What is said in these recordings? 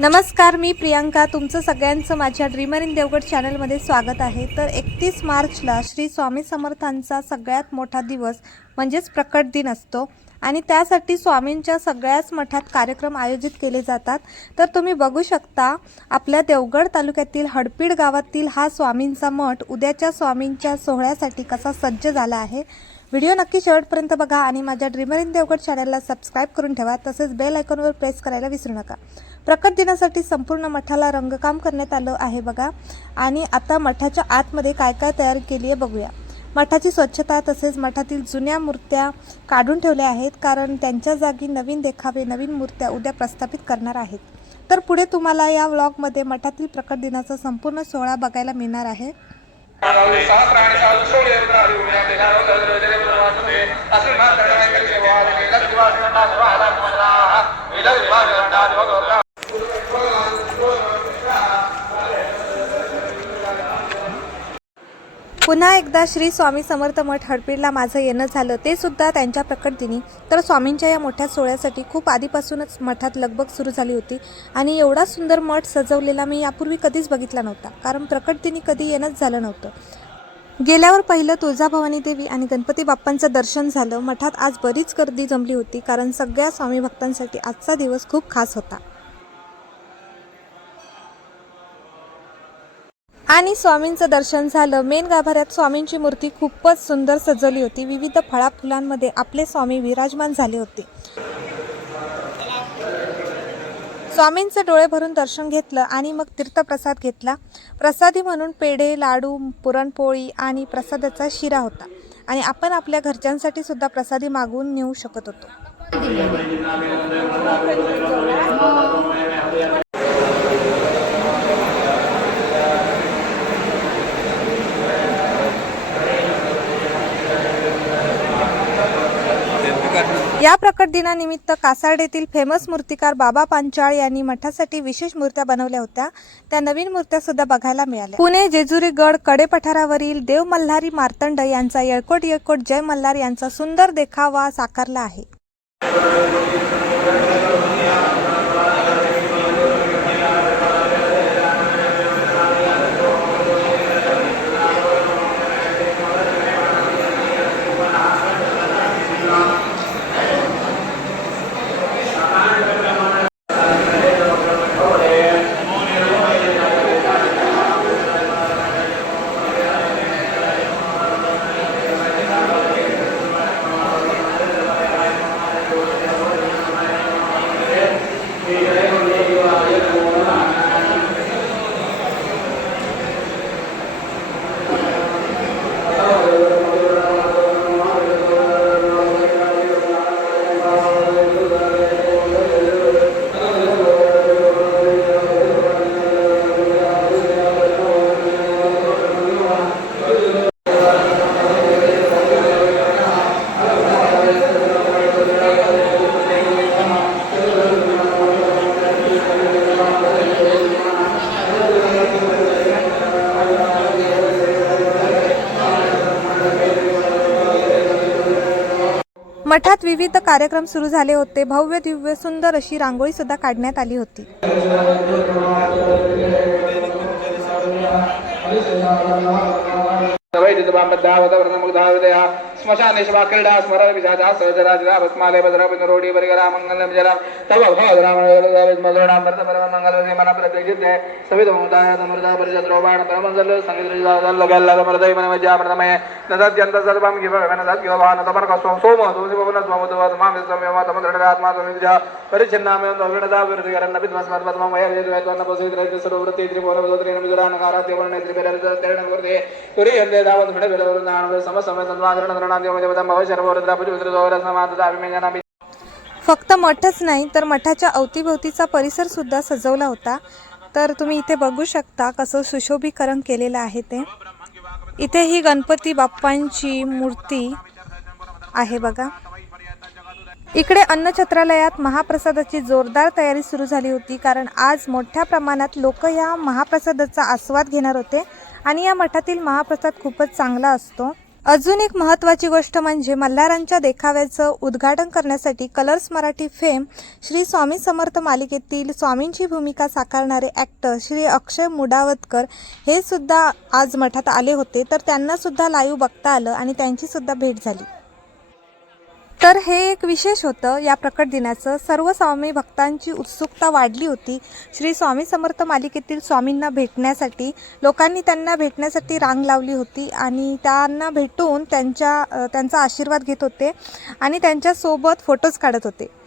नमस्कार मी प्रियांका. तुमचं सगळ्यांचं माझ्या ड्रीमर इन देवगड चॅनलमध्ये स्वागत आहे. तर एकतीस मार्चला श्री स्वामी समर्थांचा सगळ्यात मोठा दिवस म्हणजेच प्रकट दिन असतो आणि त्यासाठी स्वामींच्या सगळ्याच मठात कार्यक्रम आयोजित केले जातात. तर तुम्ही बघू शकता आपल्या देवगड तालुक्यातील हडपीड गावातील हा स्वामींचा मठ उद्याच्या स्वामींच्या सोहळ्यासाठी कसा सज्ज झाला आहे. व्हिडिओ नक्की शेवटपर्यंत बघा आणि माझ्या ड्रीमर इन देवगड चॅनलला सबस्क्राईब करून ठेवा. तसेच बेल आयकॉनवर प्रेस करायला विसरू नका. प्रकट दिनासाठी संपूर्ण मठाला रंगकाम करण्यात आलं आहे बघा. आणि आता मठाच्या आतमध्ये काय काय तयार केली आहे बघूया. मठाची स्वच्छता तसेच मठातील जुन्या मूर्त्या काढून ठेवल्या आहेत कारण त्यांच्या जागी नवीन देखावे नवीन मूर्त्या उद्या प्रस्थापित करणार आहेत. तर पुढे तुम्हाला या व्लॉगमध्ये मठातील प्रकट दिनाचा संपूर्ण सोहळा बघायला मिळणार आहे. అసలు पुन्हा एकदा श्री स्वामी समर्थ मठ हडपीडला माझं येणं झालं ते सुद्धा त्यांच्या प्रकट दिनी तर स्वामींच्या या मोठ्या सोहळ्यासाठी खूप आधीपासूनच मठात लगबग सुरू झाली होती आणि एवढा सुंदर मठ सजवलेला मी यापूर्वी कधीच बघितला नव्हता कारण प्रकट दिनी कधी येणंच झालं नव्हतं. गेल्यावर पहिलं तुळजाभवानी देवी आणि गणपती बाप्पांचं दर्शन झालं. मठात आज बरीच गर्दी जमली होती कारण सगळ्या स्वामी भक्तांसाठी आजचा दिवस खूप खास होता. आणि स्वामींचं दर्शन झालं. मेन गाभाऱ्यात स्वामींची मूर्ती खूपच सुंदर सजवली होती. विविध फळा फुलांमध्ये आपले स्वामी विराजमान झाले होते. स्वामींचं डोळे भरून दर्शन घेतलं आणि मग तीर्थप्रसाद घेतला. प्रसादी म्हणून पेढे लाडू पुरणपोळी आणि प्रसादाचा शिरा होता. आणि आपण आपल्या घरच्यांसाठी सुद्धा प्रसादी मागवून नेऊ शकत होतो या प्रकट दिनानिमित्त कासार्डेतील फेमस मूर्तिकार बाबा पांचाळ यांनी मठासाठी विशेष मूर्त्या बनवल्या होत्या. त्या नवीन मूर्त्या सुद्धा बघायला मिळाल्या. पुणे जेजुरी गडकडे पठारावरील देव मल्हारी मार्तंड यांचा येळकोट येळकोट जय मल्हार यांचा सुंदर देखावा साकारला आहे. मठात विविध कार्यक्रम सुरू झाले होते. भव्य दिव्य सुंदर अशी रांगोळी सुद्धा काढण्यात आली होती. वैदितबांबद्धावतवर्णमुग्धावदया श्मशाने शिवाक्रीडा स्मर विषादा सहजराजरा भस्मालय भद्रापितरोडी परिगरा मंगलम जला तव भवद्रामणोडां परमंगलवसे मन प्रत्यक्षिते सवितमुदाय तमृता परिजद्रोबाण परमंगल संगीतृजादल्लगल्लमृदय मनमज्जा प्रथमये नदत्यन्त सर्वं गिव नदत् गिव भान तमर्क स्वं सोम तुलसी भवन स्वमुदवत मां विस्मय मा तमद्रडात्मा समिजा परिचिन्नामे दविणदा विरतिकरन्न विद्मस्मद्मं वय वेदवन्न पसिद्रैत सर्ववृत्ति त्रिभुवनवदत्रेण विदुरानकारा देवर्ण त्रिपेरज तेरण वर्ते तुरी यन्दे फक्त मठच नाही तर मठाच्या अवतीभोवतीचा परिसर सुद्धा सजवला होता. तर तुम्ही इथे बघू शकता कसं सुशोभीकरण केलेलं आहे ते. इथे ही गणपती बाप्पांची मूर्ती आहे बघा. इकडे अन्नछत्रालयात महाप्रसादाची जोरदार तयारी सुरू झाली होती कारण आज मोठ्या प्रमाणात लोक या महाप्रसादाचा आस्वाद घेणार होते. आणि या मठातील महाप्रसाद खूपच चांगला असतो. अजून एक महत्त्वाची गोष्ट म्हणजे मल्हारांच्या देखाव्याचं उद्घाटन करण्यासाठी कलर्स मराठी फेम श्री स्वामी समर्थ मालिकेतील स्वामींची भूमिका साकारणारे ॲक्टर श्री अक्षय मुडावतकर हे सुद्धा आज मठात आले होते. तर त्यांना सुद्धा लाईव्ह बघता आलं आणि त्यांची सुद्धा भेट झाली. तर हे एक विशेष होतं. या प्रकट दिनाचं सर्व स्वामी भक्तांची उत्सुकता वाढली होती. श्री स्वामी समर्थ मालिकेतील स्वामींना भेटण्यासाठी लोकांनी त्यांना भेटण्यासाठी रांग लावली होती आणि त्यांना भेटून त्यांच्या त्यांचा आशीर्वाद घेत होते आणि त्यांच्यासोबत फोटोज काढत होते.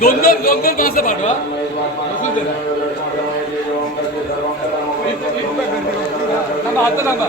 दोन दोन दोन दोन माणसं पाठवा बसून दे. थांबा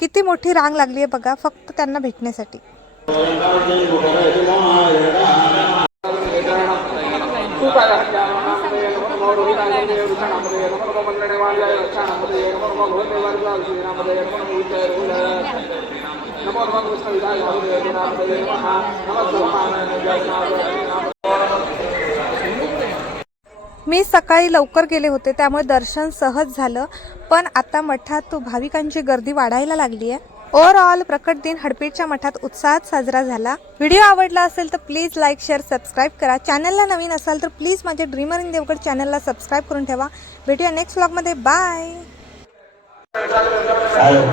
किती मोठी रांग लागली आहे बघा फक्त त्यांना भेटण्यासाठी. भगवते नमो विधाय नमः मी सकाळी लवकर गेले होते त्यामुळे दर्शन सहज झालं पण आता मठात भाविकांची गर्दी वाढायला लागली आहे. ओव्हरऑल प्रकट दिन हडपीच्या मठात उत्साहात साजरा झाला. व्हिडिओ आवडला असेल तर प्लीज लाईक शेअर सबस्क्राईब करा. चॅनलला नवीन असाल तर प्लीज माझ्या ड्रीमर इन देवगड चॅनलला सबस्क्राईब करून ठेवा. भेटूया नेक्स्ट व्लॉगमध्ये बाय 加油